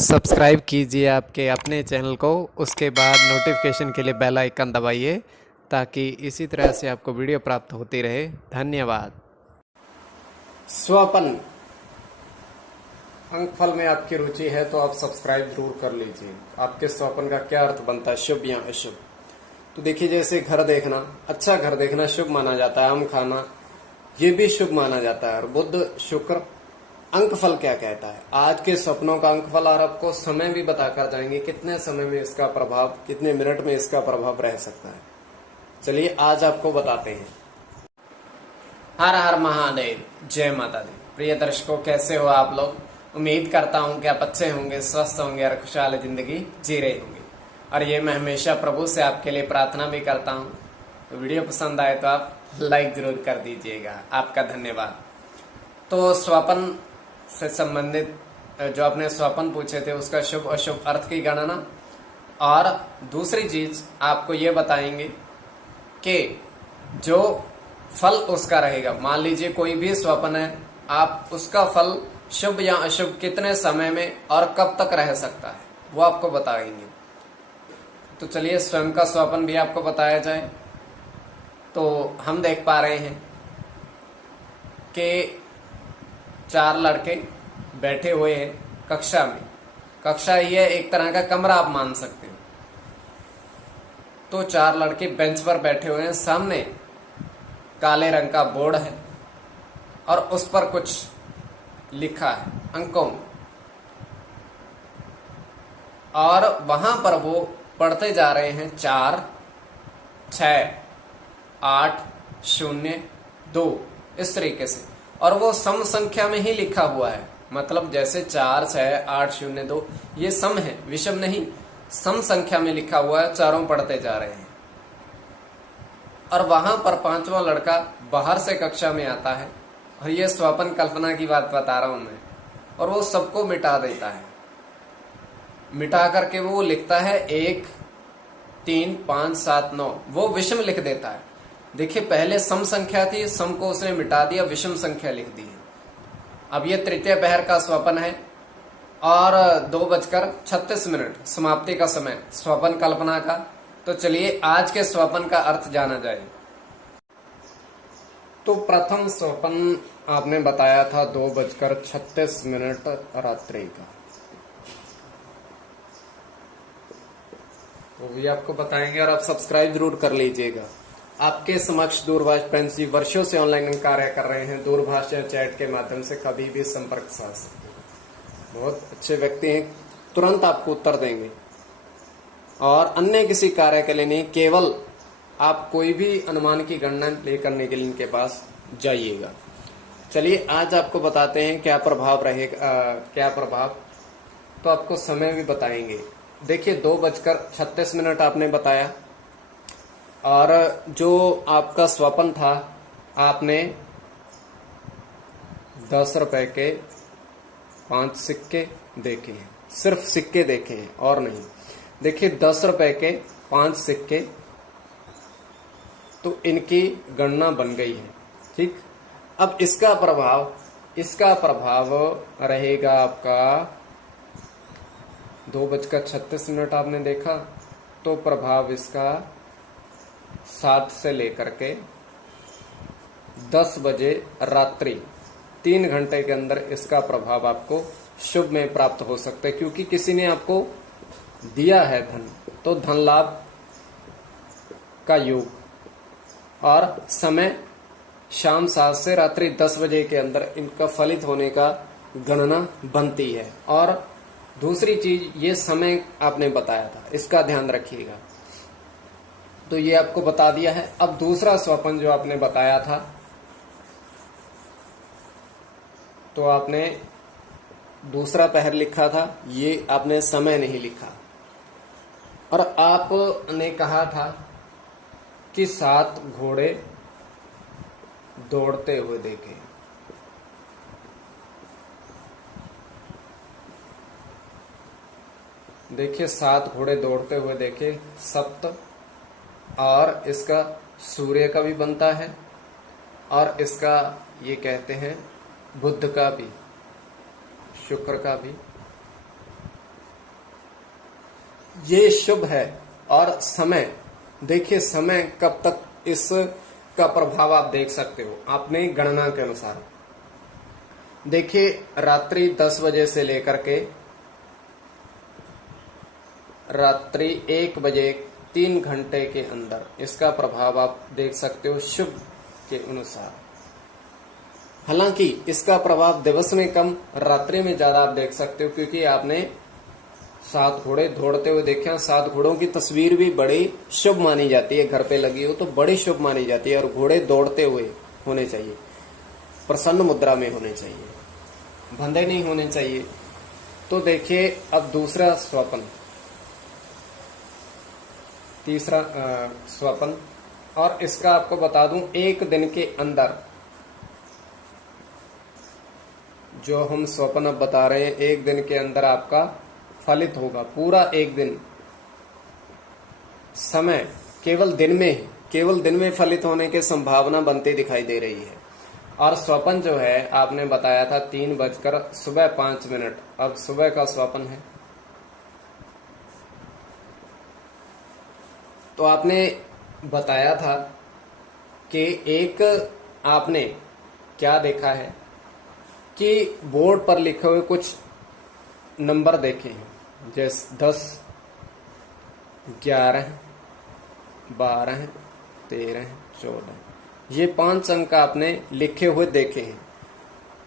Subscribe कीजिए आपके अपने चैनल को, उसके बाद नोटिफिकेशन के लिए बेल आइकन दबाइए ताकि इसी तरह से आपको वीडियो प्राप्त होती रहे। धन्यवाद। स्वपन अंकफल में आपकी रुचि है तो आप सब्सक्राइब जरूर कर लीजिए। आपके स्वपन का क्या अर्थ बनता है, शुभ या अशुभ? तो देखिए, जैसे घर देखना, अच्छा घर देखना शुभ माना जाता है, आम खाना ये भी शुभ माना जाता है। और बुध शुक्र अंकफल क्या कहता है, आज के सपनों का अंकफल, और आपको समय भी बताकर जाएंगे कितने समय में इसका प्रभाव, कितने मिनट में इसका प्रभाव रह सकता है। चलिए आज आपको बताते हैं। हर हर महादेव, जय माता दी। प्रिय दर्शकों, कैसे हो आप लोग? उम्मीद करता हूं कि आप अच्छे होंगे, स्वस्थ होंगे और खुशहाल जिंदगी जी रहे होंगे। और ये मैं हमेशा प्रभु से आपके लिए प्रार्थना भी करता हूं। तो वीडियो पसंद आए तो आप लाइक जरूर कर दीजिएगा, आपका धन्यवाद। तो स्वपन से संबंधित जो आपने स्वपन पूछे थे उसका शुभ अशुभ अर्थ की गणना, और दूसरी चीज आपको ये बताएंगे कि जो फल उसका रहेगा। मान लीजिए कोई भी स्वपन है, आप उसका फल शुभ या अशुभ कितने समय में और कब तक रह सकता है वो आपको बताएंगे। तो चलिए स्वयं का स्वपन भी आपको बताया जाए। तो हम देख पा रहे हैं कि 4 लड़के बैठे हुए हैं कक्षा में। कक्षा ये एक तरह का कमरा आप मान सकते हो। तो 4 लड़के बेंच पर बैठे हुए हैं, सामने काले रंग का बोर्ड है और उस पर कुछ लिखा है अंकों में, और वहां पर वो पढ़ते जा रहे हैं 4 6 8 0 2 इस तरीके से। और वो सम संख्या में ही लिखा हुआ है, मतलब जैसे 4 6 8 0 2 ये सम है, विषम नहीं, सम संख्या में लिखा हुआ है। चारों पढ़ते जा रहे हैं और वहां पर 5वां लड़का बाहर से कक्षा में आता है, और ये स्वपन कल्पना की बात बता रहा हूं मैं, और वो सबको मिटा देता है। मिटा करके वो लिखता है 1 3 5 7 9, वो विषम लिख देता है। देखिए, पहले सम संख्या थी, सम को उसने मिटा दिया, विषम संख्या लिख दी है। अब ये तृतीय पहर का स्वपन है और 2:36 समाप्ति का समय स्वपन कल्पना का। तो चलिए आज के स्वपन का अर्थ जाना जाए। तो प्रथम स्वपन आपने बताया था 2:36 रात्रि का, तो भी आपको बताएंगे और आप सब्सक्राइब जरूर कर लीजिएगा। आपके समक्ष दूरभाष फ्रेंड्स जी वर्षों से ऑनलाइन कार्य कर रहे हैं, दूरभाष या चैट के माध्यम से कभी भी संपर्क साध सकते हैं। बहुत अच्छे व्यक्ति हैं, तुरंत आपको उत्तर देंगे। और अन्य किसी कार्य के लिए नहीं, केवल आप कोई भी अनुमान की गणना ले करने के लिए इनके पास जाइएगा। चलिए आज आपको बताते हैं क्या प्रभाव रहेगा, क्या प्रभाव, तो आपको समय भी बताएंगे। देखिए 2:36 आपने बताया, और जो आपका स्वपन था, आपने 10 रुपए के 5 सिक्के देखे हैं, सिर्फ सिक्के देखे हैं और नहीं। देखिए 10 रुपए के 5 सिक्के, तो इनकी गणना बन गई है, ठीक। अब इसका प्रभाव रहेगा आपका 2:36 आपने देखा, तो प्रभाव इसका 7 से लेकर के 10 बजे रात्रि 3 घंटे के अंदर इसका प्रभाव आपको शुभ में प्राप्त हो सकता है, क्योंकि किसी ने आपको दिया है धन, तो धन लाभ का योग। और समय शाम 7 से रात्रि 10 बजे के अंदर इनका फलित होने का गणना बनती है। और दूसरी चीज, ये समय आपने बताया था, इसका ध्यान रखिएगा। तो ये आपको बता दिया है। अब दूसरा स्वपन जो आपने बताया था, तो आपने दूसरा पहर लिखा था, ये आपने समय नहीं लिखा। और आपने कहा था कि 7 घोड़े दौड़ते हुए देखे। देखिए 7 घोड़े दौड़ते हुए देखे, सप्त, और इसका सूर्य का भी बनता है, और इसका ये कहते हैं बुध का भी, शुक्र का भी, ये शुभ है। और समय, देखिए समय कब तक इसका प्रभाव आप देख सकते हो आपने गणना के अनुसार। देखिए रात्रि 10 बजे से लेकर के रात्रि 1 बजे 3 घंटे के अंदर इसका प्रभाव आप देख सकते हो शुभ के अनुसार। हालांकि इसका प्रभाव दिवस में कम, रात्रि में ज्यादा आप देख सकते हो, क्योंकि आपने 7 घोड़े दौड़ते हुए देखे। 7 घोड़ों की तस्वीर भी बड़ी शुभ मानी जाती है, घर पे लगी हो तो बड़ी शुभ मानी जाती है। और घोड़े दौड़ते हुए होने चाहिए, प्रसन्न मुद्रा में होने चाहिए, बंधे नहीं होने चाहिए। तो देखिए अब दूसरा स्वप्न, तीसरा स्वप्न, और इसका आपको बता दूं 1 दिन के अंदर जो हम स्वप्न अब बता रहे हैं 1 दिन के अंदर आपका फलित होगा। पूरा 1 दिन, समय केवल दिन में फलित होने की संभावना बनती दिखाई दे रही है। और स्वप्न जो है आपने बताया था 3 बजकर सुबह 5 मिनट, अब सुबह का स्वप्न है। तो आपने बताया था कि एक आपने क्या देखा है कि बोर्ड पर लिखे हुए कुछ नंबर देखे हैं, जैसे 10, 11, 12, 13, 14, ये 5 अंक आपने लिखे हुए देखे हैं।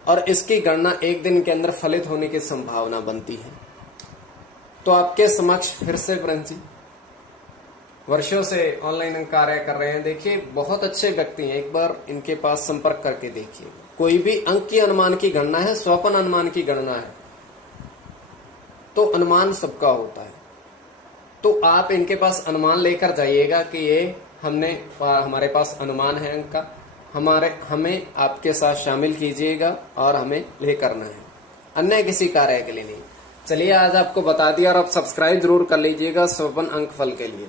और इसकी गणना 1 दिन के अंदर फलित होने की संभावना बनती है। तो आपके समक्ष फिर से ब्रह्म जी वर्षों से ऑनलाइन कार्य कर रहे हैं। देखिए बहुत अच्छे व्यक्ति हैं, एक बार इनके पास संपर्क करके देखिए। कोई भी अंक की अनुमान की गणना है, स्वप्न अनुमान की गणना है, तो अनुमान सबका होता है। तो आप इनके पास अनुमान लेकर जाइएगा कि ये हमारे पास अनुमान है अंक का, हमें आपके साथ शामिल कीजिएगा और हमें ले करना है, अन्य किसी कार्य के लिए नहीं। चलिए आज आपको बता दिया, और आप सब्सक्राइब जरूर कर लीजिएगा स्वप्न अंक फल के लिए।